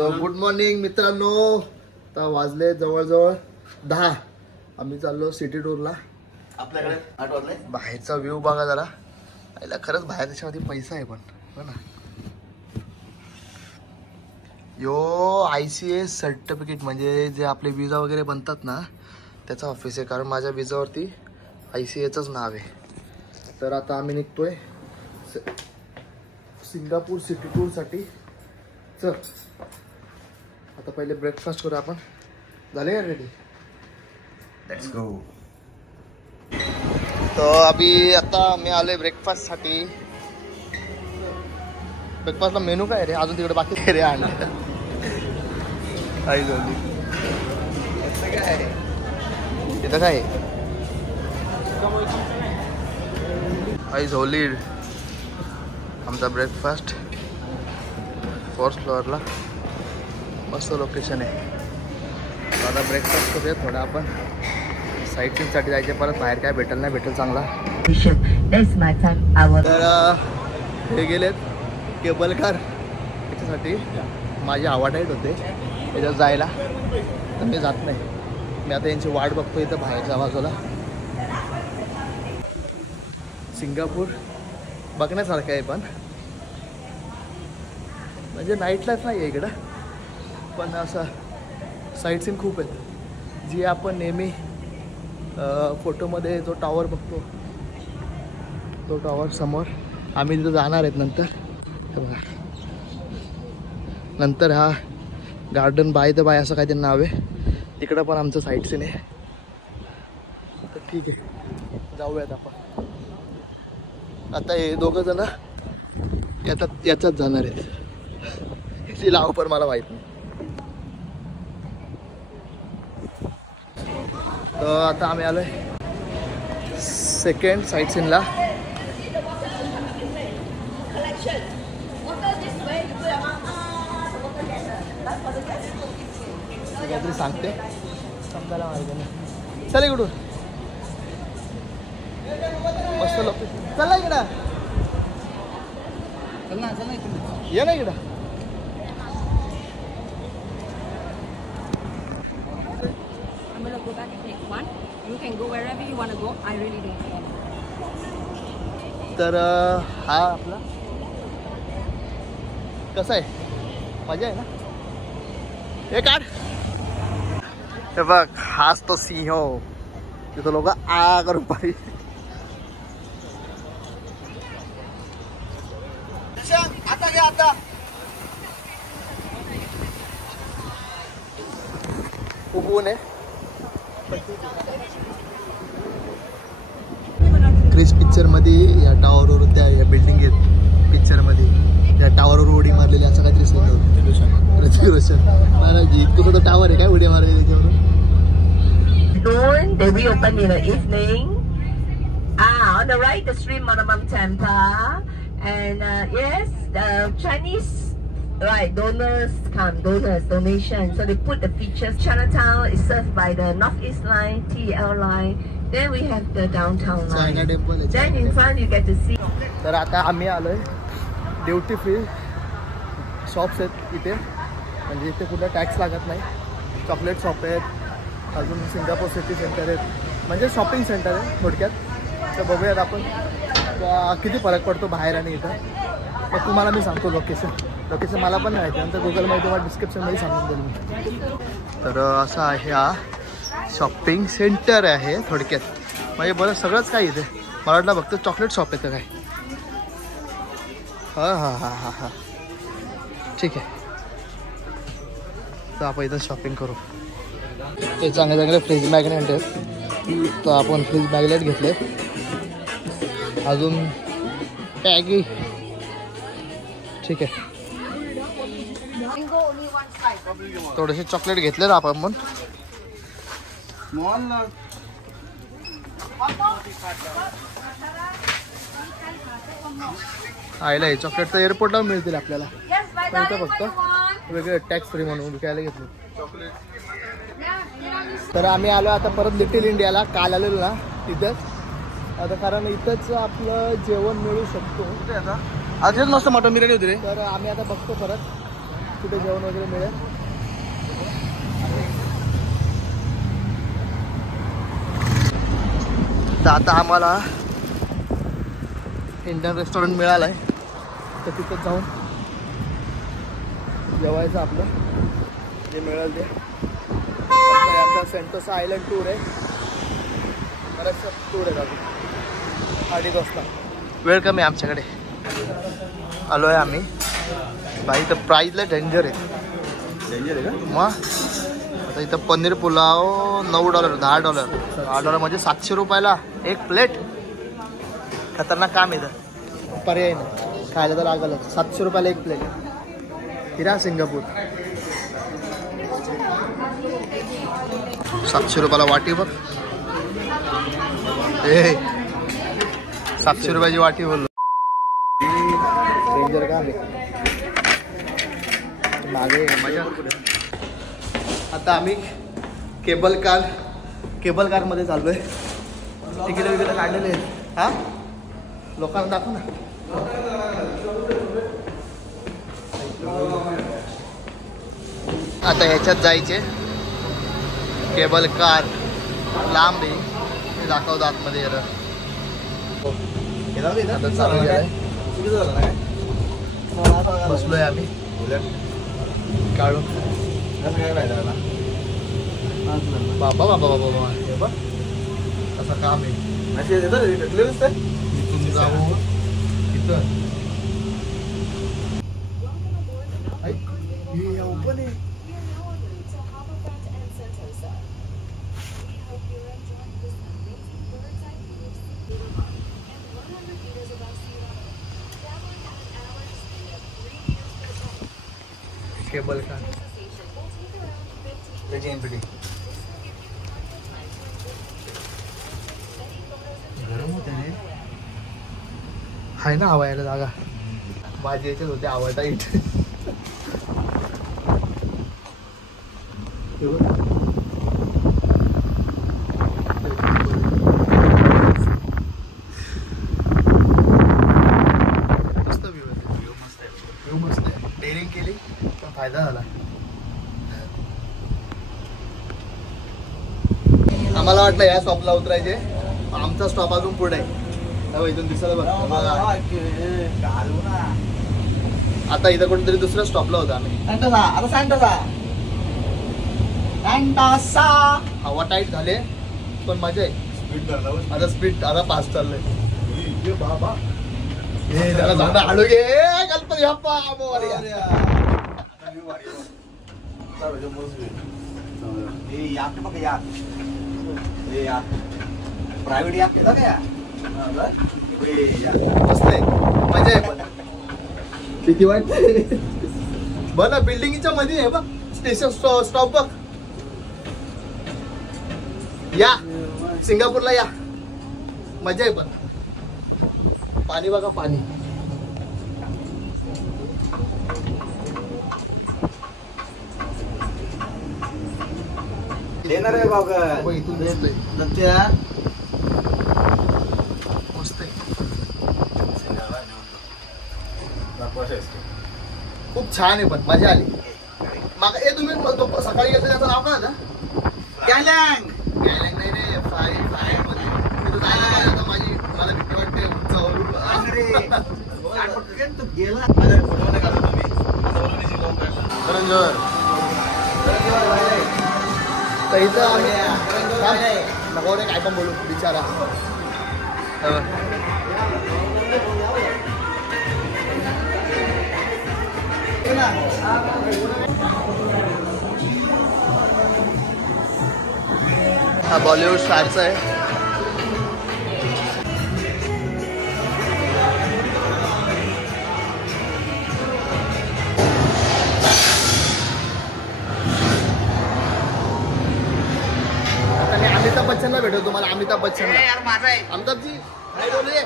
तर good morning मित्रांनो. आता वाजले जवळजवळ 10. आम्ही चाललो सिटी टूरला. आपल्याकडे 8 वाजले. बाहेरचा व्ह्यू बघा जरा. याला खरंच बाहेर देशामध्ये पैसा आहे पण हो ना. यो ICS सर्टिफिकेट म्हणजे जे आपले विजा वगैरे बनतात ना त्याचा ऑफिस आहे. कारण माझ्या विजावरती ICSचंच नाव आहे. तर आता आम्ही निघतोय सिंगापूर सिटी टूरसाठी. चल आता पहिले ब्रेकफास्ट करू आपण. झाले का रेडी? Let's go. तो अभी आता मी आलोय ब्रेकफास्टसाठी. ब्रेकफास्टला मेनू काय रे? अजून तिकडे बाकी रे आणले आई जोली. काय तिथं काय आई झोली. आमचा ब्रेकफास्ट 4th फ्लोअरला. मस्त लोकेशन आहे. आता ब्रेकफास्ट करूया थोडा आपण. साईट सीनसाठी जायचे. परत बाहेर काय भेटेल नाही भेटेल चांगला. तर हे गेलेत केबल कार. त्याच्यासाठी माझी आवाटाईट होते याच्यात जायला. तर मी जात नाही. मी आता यांची वाट बघतो इथं बाहेरच्या बाजूला. सिंगापूर बघण्यासारखं आहे पण म्हणजे नाईट लाईफ नाही आहे इकडं. पण असं साईट सीन खूप आहेत जी आपण नेहमी फोटोमध्ये जो टॉवर बघतो तो टॉवर समोर. आम्ही तिथं जाणार आहेत नंतर. नंतर हा गार्डन बाय द बाय असं काहीतरी नाव आहे. तिकडं पण आमचं साईट सीन आहे. तर ठीक आहे जाऊयात आपण. आता हे दोघं जण याच्यात जाणार आहेत. ह्याची लाव पण मला माहीत नाही. तर आता आम्ही आलोय सेकंड साईट सीनला. काहीतरी सांगते समजायला माहिती नाही. चल इकडून मस्त लोकेशन. चला इकडं ये ना इकडं. तर हा आपला कसा आहे? मजा आहे ना? हे काढ. हे बघ हाच तो सिंह. तिथं लोक आ करून पाहिजे. आता घ्या आता. खूप ऊन आहे. क्रिस पिक्चर मध्ये या टावरवरून त्या या बिल्डिंग आहेत पिक्चर मध्ये त्या टावरवर उडी मारलेली असं काहीतरी सीन होतं. ऋतिक रोशन महाराज इतकं तर टावर आहे काय उडी मारलेली त्याच्यावरून. They reopen in the evening. On the right, the Sri Manamam Temple, and yes, the Chinese donors come, donation. So they put the features. Chinatown is served by the Northeast Line, TL line. Then we have the downtown line. China Temple. Then in front you get to see. तर आता आम्ही आलोय duty free shops आहेत इथे. म्हणजे इथे कुठला tax लागत नाही. चॉकलेट शॉप आहेत. अजून सिंगापूर सिटी सेंटर आहेत. म्हणजे शॉपिंग सेंटर आहे थोडक्यात. तर बघूयात आपण किती फरक पडतो बाहेर आणि इथं. मग तुम्हाला मी सांगतो लोकेशन मला पण नाही माहिती. नंतर गुगल मध्ये तुम्हाला डिस्क्रिप्शनमध्ये सांगून देईल मी. तर असं आहे हा शॉपिंग सेंटर आहे थोडक्यात. म्हणजे बरं सगळंच काय इथे. मला वाटलं फक्त चॉकलेट शॉप येतं काय. हां ठीक आहे. तर आपण इथं शॉपिंग करू. ते चांगले फ्रीज मॅग्नेट आहेत. तर आपण फ्रीज मॅग्नेट घेतले. अजून पॅगी ठीक आहे. थोडेसे चॉकलेट घेतले ना आपण पण. आयला हे चॉकलेट तर एअरपोर्टला मिळतील आपल्याला. फक्त वेगळे टॅक्स फ्री म्हणून विकायला घेतले चॉकलेट. तर आम्ही आलो आता परत लिटिल इंडियाला. काल आलेलो ना तिथंच. आता कारण इथंच आपलं जेवण मिळू शकतो. आता आजच मस्त मटन बिर्याणी होती रे. तर आम्ही आता बघतो परत कुठे जेवण वगैरे मिळेल. तर आता आम्हाला इंडियन रेस्टॉरंट मिळालं आहे, तर तिथं जाऊन जेवायचं आपलं जे मिळेल ते. आमचा सेंटोसा आयलंड टूर आहे, बराचसा टूर आहे अजून 2:30 वाजता. वेळ कमी आमच्याकडे. आलो आहे आम्ही. भाई तर प्राईजला डेंजर आहे. डेंजर आहे का मग आता इथं पनीर पुलाव $9, $10 म्हणजे $700 एक प्लेट. खतरनाक काम आहे. पर्याय नाही, खायला तर लागलच. $700 एक प्लेट. हिरा सिंगापूर. $700 वाटी बघ. ए $700 वाटी बोललो. डेंजर काम आहे. मागे मजा. आता आम्ही केबल कार मध्ये चाललोय. तिकीट वगैरे काढलेले आहेत. हा लोकांना दाखव ना. आता ह्याच्यात जायचे. केबल कार लांब आहे, दाखवतो आतमध्ये. आता चालू केलंय. बसलोय आम्ही काढून. बाबा बाबा बाबा बाबा असं काम आहे. इथून जाऊ इथं ओपन आहे. केबल कार गरम होते रे. आहे ना हवा यायला जागा. माझी याच्यात होते आवडता इथे. मस्त व्ह्यू मस्त आहे. डेअरिंग केली पण फायदा झाला. आम्हाला वाटलं या स्टॉपला उतरायचे, आमचा स्टॉप अजून पुढे आहे. इथून दिसलं बघ. आता इथं कुठेतरी दुसऱ्या स्टॉपला होता आम्ही. हवा टाईट झाले पण मजा आहे. आता स्पीड आता फास्ट चाललंय. बाबा हे जरा झाडा आलो गे. गणपती बाप्पा प्रायव्हेट याप केला का? मस्त आहे, मजा आहे. पण किती वाटते बघ ना, बिल्डिंगच्या मध्ये आहे बघ स्टेशन स्टॉप बघ. या सिंगापूरला या, मजा आहे. पण पाणी बघा, पाणी. येणार आहे बाबा. इथून दिसतोय. मस्त आहे, खूप छान आहे. पण मजा आली. मग ए तुम्ही सकाळी गेलं त्याचं नाव काय होतं? गॅलँग. गॅलँग नाही रे, फ्राय मध्ये तिथं जायला पाहिजे. आता माझी मला भीती वाटते उंचावरून. तर इथं आम्ही नको रे, काय पण बोलू बिचारा. हा बॉलिवूड स्टारचा आहे. अमिताभ बच्चनला भेटतो तुम्हाला. अमिताभ बच्चनला. अमिताभजी काय बोलूया.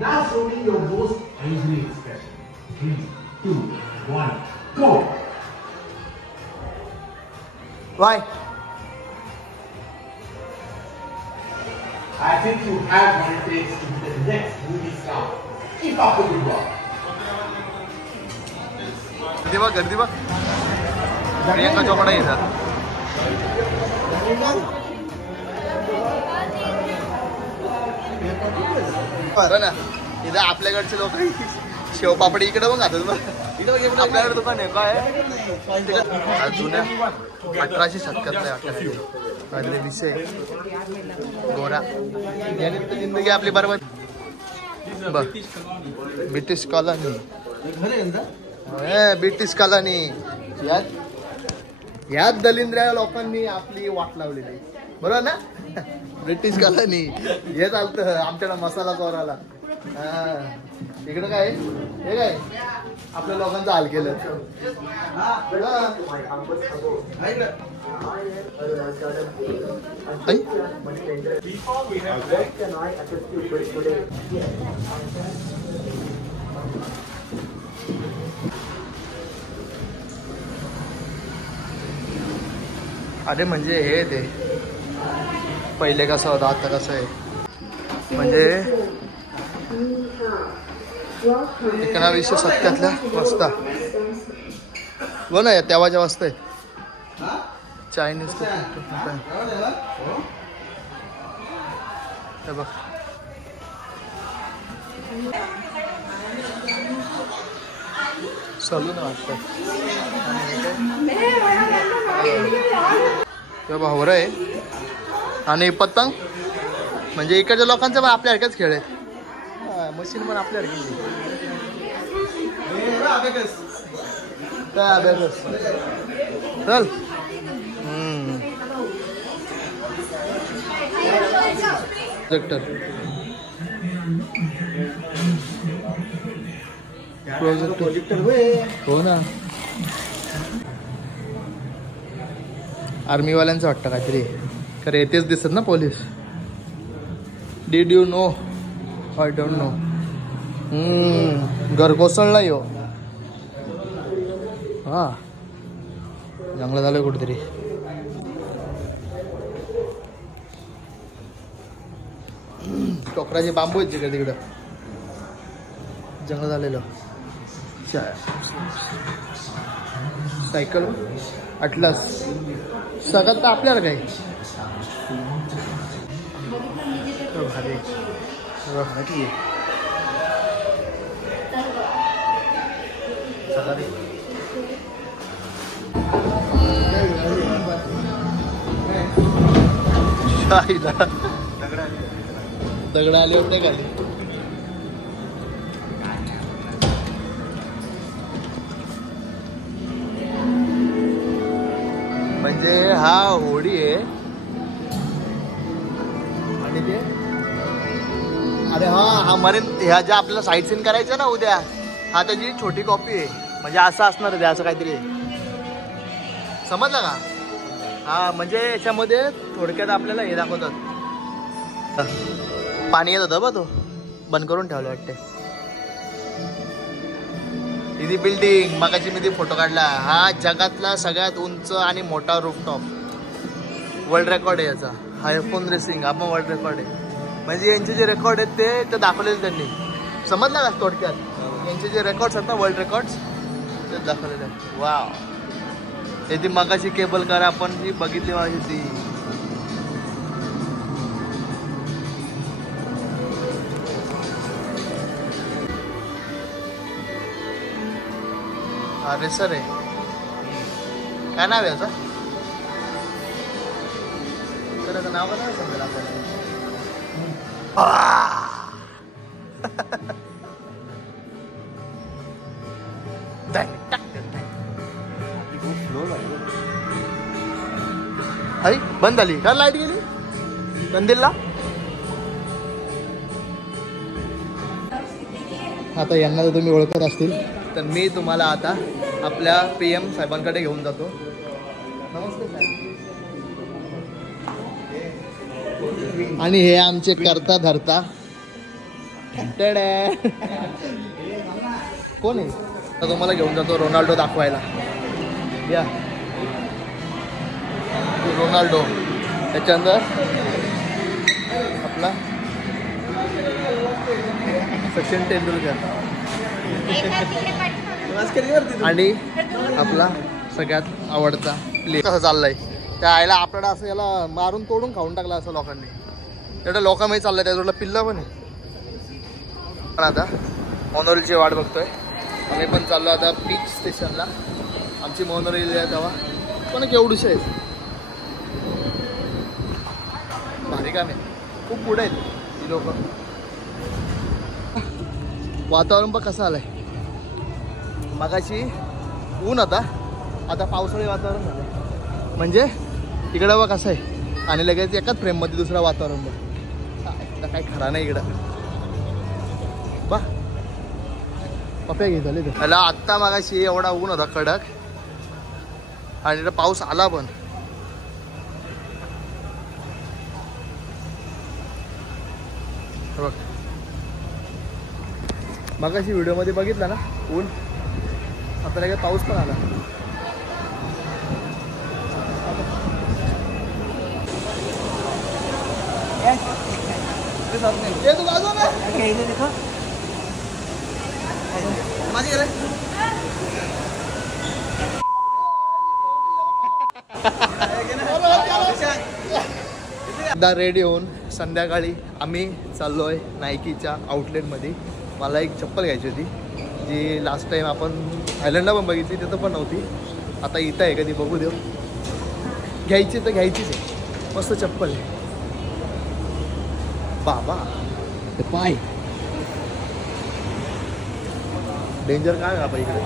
Now show me your most angry expression. 3, 2, 1, go! Why? I think you have what it takes to be the next movie star. Keep up the good work. किती बघ गर्दी बघ. प्रियंका चोपडा येतात. बरं ना इथं आपल्याकडचे लोक शेवपापडी इकडे पण खातात बघ. आपल्याकडे दुकान आहे काय जुन्या 1800 शतकातला काहीतरी विषय गोरा याने जिंदगी आपली बरोबर बघ. ब्रिटिश कॉलनी ब्रिटिश कॉलनी यात दलिंद्र लोकांनी आपली वाट लावलेली बरोबर ना. ब्रिटिश कॉलनी हे चालतं आमच्याकडे मसाला चोराला. इकडं काय हे काय आपल्या लोकांचं हाल केलं. अरे म्हणजे हे ते पहिले कसं होतं आता कसं आहे म्हणजे 1970 वस्ता बघ ना तेव्हाच्या वस्ता आहेत चायनीज हे बघ. चालू ना वाटतं तेव्हा भावर आहे. आणि पतंग म्हणजे इकडच्या लोकांचा पण आपल्यासारखाच खेळ आहे. मशीन पण आपल्यासारखी काय अभ्यास चल. प्रोजेक्टर हो ना. आर्मीवाल्यांचं वाटतं काहीतरी खरं येतेच दिसत ना police. Did you know I don't know. घर कोसळला यो. हा जंगल झालं कुठेतरी. टोकराचे बांबू आहेत तिकडे तिकडं जंगल झालेलं. सायकल अटलास सगळं तर आपल्याला काय भारी भारी दगड आले होते खाली. म्हणजे हा होडी आहे आणि ते अरे हा मरीन ह्या ज्या आपल्याला साईट सीन करायचं ना उद्या हा त्याची छोटी कॉपी आहे. म्हणजे असं असणार आहे असं काहीतरी समजलं का. हा म्हणजे याच्यामध्ये थोडक्यात आपल्याला हे दाखवतात. पाणी येत होतं बघ तो बंद करून ठेवलं वाटते. ही बिल्डिंग मगाशी मी ती फोटो काढला. हा जगातला सगळ्यात उंच आणि मोठा रूफटॉप वर्ल्ड रेकॉर्ड आहे याचा. हा F1 रेसिंग आपण वर्ल्ड रेकॉर्ड आहे. म्हणजे यांचे जे रेकॉर्ड आहेत ते दाखवलेले त्यांनी. समजलं का थोडक्यात यांचे जे रेकॉर्ड्स आहेत ना वर्ल्ड रेकॉर्ड्स ते दाखवलेले आहेत. वाव हे ती मगाशी केबल कार आपण जी बघितली माझी ती रेसर आहे. काय नाव आहे याचं त्याचं नाव काय समजेल आपल्याला. हाय बंद झाली का लाईट गेली कंदीलला. आता यांना जर तुम्ही ओळखत असतील तर मी तुम्हाला आता आपल्या PM साहेबांकडे घेऊन जातो. नमस्ते साहेब. आणि हे आमचे करता धरता कोण आहे तर तुम्हाला घेऊन जातो रोनाल्डो दाखवायला. या रोनाल्डो त्याच्यानंतर आपला सचिन तेंडुलकर आणि आपला सगळ्यात आवडता प्ले कसं चाललंय त्या आईला आपल्याला असं याला मारून तोडून खाऊन टाकला असं लोकांनी तेवढं लोकांमध्ये चाललंय त्याच्यावर पिल्ला पण आहे. पण आता मोनोरेलची वाट बघतोय आम्ही पण चाललो आता बीच स्टेशनला. आमची मोनोरेल आहे तेव्हा पण केवढीशी आहे भारी काम आहे खूप पुढे आहेत ही लोक. वातावरण पण कसं आलंय मगाशी ऊन आता पावसाळी वातावरण झालं म्हणजे इकडं बघ कसं आहे आणि लगेच एकाच फ्रेममध्ये दुसरं वातावरण बघ काही खरा नाही इकडं बा पप्या घेत झाले त्याला आत्ता मगाशी एवढा ऊन होता कडक आणि इकडं पाऊस आला पण बघ मगाशी व्हिडिओमध्ये बघितला ना ऊन आता लगेच पाऊस पण आला. ये तू बाजू ना माझी गेले एकदा रेडी होऊन संध्याकाळी आम्ही चाललोय नायकीच्या आउटलेटमध्ये. मला एक चप्पल घ्यायची होती जी लास्ट टाइम आपण थायलंडला पण बघितली तिथं पण नव्हती. आता इथं आहे कधी बघू देऊ घ्यायची तर घ्यायचीच आहे मस्त चप्पल आहे बाबा ते पाय डेंजर काय बाबा इकडे.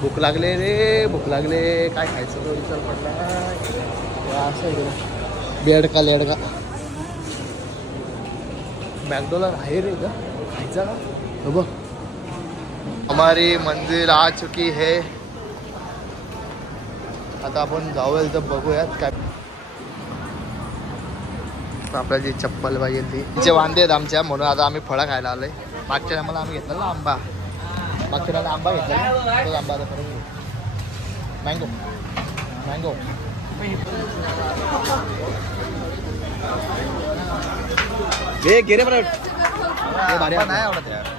भूक लागले रे भूक लागले काय खायचं तो विचार पडला असं इकडे बेडका लेडका मॅकडोनल्ड आहे रे का खायचा का बघ. हमारी मंजिल आ चुकी है आता आपण जाऊया तर बघूयात काय आपल्याला जी चप्पल पाहिजे ती तिचे वांदे आहेत आमच्या म्हणून आता आम्ही फळं खायला आलोय. मागच्या टायमाला आम्ही घेतला ना आंबा मागच्या टायमाला आंबा घेतला तो आंबा आता परत मँगो मँगो हे गेले बरं भारी नाही आवडत यार.